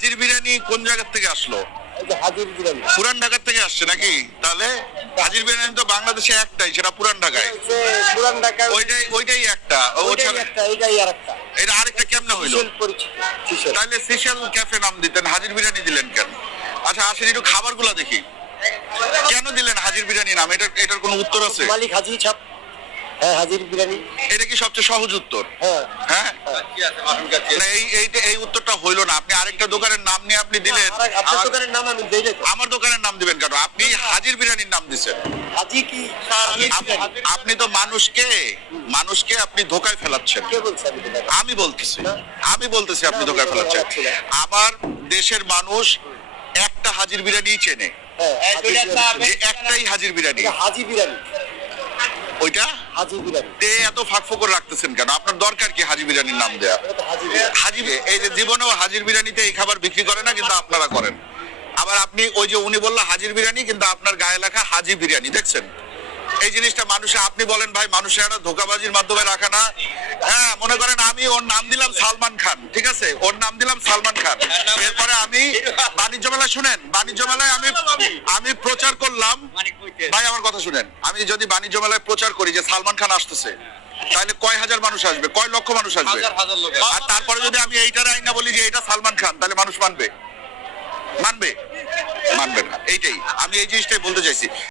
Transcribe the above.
হাজির বিরিয়ানি কোন জায়গা থেকে আসলো? হাজির বিরিয়ানি পুরান ঢাকা থেকে আসছে নাকি? তাহলে হাজির বিরিয়ানি তো বাংলাদেশে একটাই, সেটা পুরান ঢাকায়। পুরান ঢাকা ওইটাই একটা। এইটাই আরেকটা। এটা আরেকটা কেমনে হইলো? পরিচিত তাহলে সিশেল ক্যাফে নাম দিতেন, হাজির বিরিয়ানি দিলেন কেন? আচ্ছা আসেন একটু খাবারগুলো দেখি, কেন দিলেন হাজির বিরিয়ানি নাম? এটার কোনো উত্তর আছে? মালিক হাজি ছাপ। হ্যাঁ, হাজির বিরিয়ানি। এটা কি সবচেয়ে সহজ উত্তর? হ্যাঁ হ্যাঁ, না, এই উত্তরটা হইলো না। আপনি আরেকটা দোকানের নাম নিয়ে আপনি দিলেন। আপনার দোকানের নাম আমি দেই না তো। আমার দোকানের নাম দিবেন কেন? আপনি হাজির বিরিয়ানির নাম দিচ্ছেন। হাজি কি? আপনি তো মানুষকে আপনি ধোকায় ফেলাচ্ছেন। কে বলছে আমি দিলাম? আমি বলতেছি আপনি ধোকায় ফেলাচ্ছেন। আমার দেশের মানুষ একটা হাজির বিরিয়ানি চেনে, হ্যাঁ, যে একটাই হাজির বিরিয়ানি। হাজি বিরিয়ানি। ওইটা হাজি বিরিয়ানি। তে এত ফাঁকফোক করে রাখতেছেন কেন? আপনার দরকার কি হাজির বিরিয়ানির নাম দেয়া? হাজি বিরিয়ানি। এই যে জীবনেও হাজির বিরিয়ানিতে এই খাবার বিক্রি করে না, কিন্তু আপনারা করেন। আবার আপনি ওই যে উনি বললো হাজির বিরিয়ানি, কিন্তু আপনার গায়ে লেখা হাজি বিরিয়ানি, দেখছেন? এই জিনিসটা মানুষে, আপনি বলেন ভাই, মানুষের একটা ধোকাবাজির মাধ্যমে রাখা না। হ্যাঁ, মনে করেন আমি ওর নাম দিলাম সালমান খান, ঠিক আছে, ওর নাম দিলাম সালমান খান। এরপরে আমি বাণিজ্য মেলায়, শুনেন, বাণিজ্য মেলায় আমি প্রচার করলাম। ভাই আমার কথা শুনেন, আমি যদি বাণিজ্য মেলায় প্রচার করি যে সালমান খান আসতেছে, তাহলে কয় হাজার মানুষ আসবে, কয় লক্ষ মানুষ আসবে? আর তারপরে যদি আমি এইটার আইনা বলি যে এটা সালমান খান, তাহলে মানুষ মানবে? মানবে না। এইটাই আমি এই জিনিসটাই বলতে চাইছি।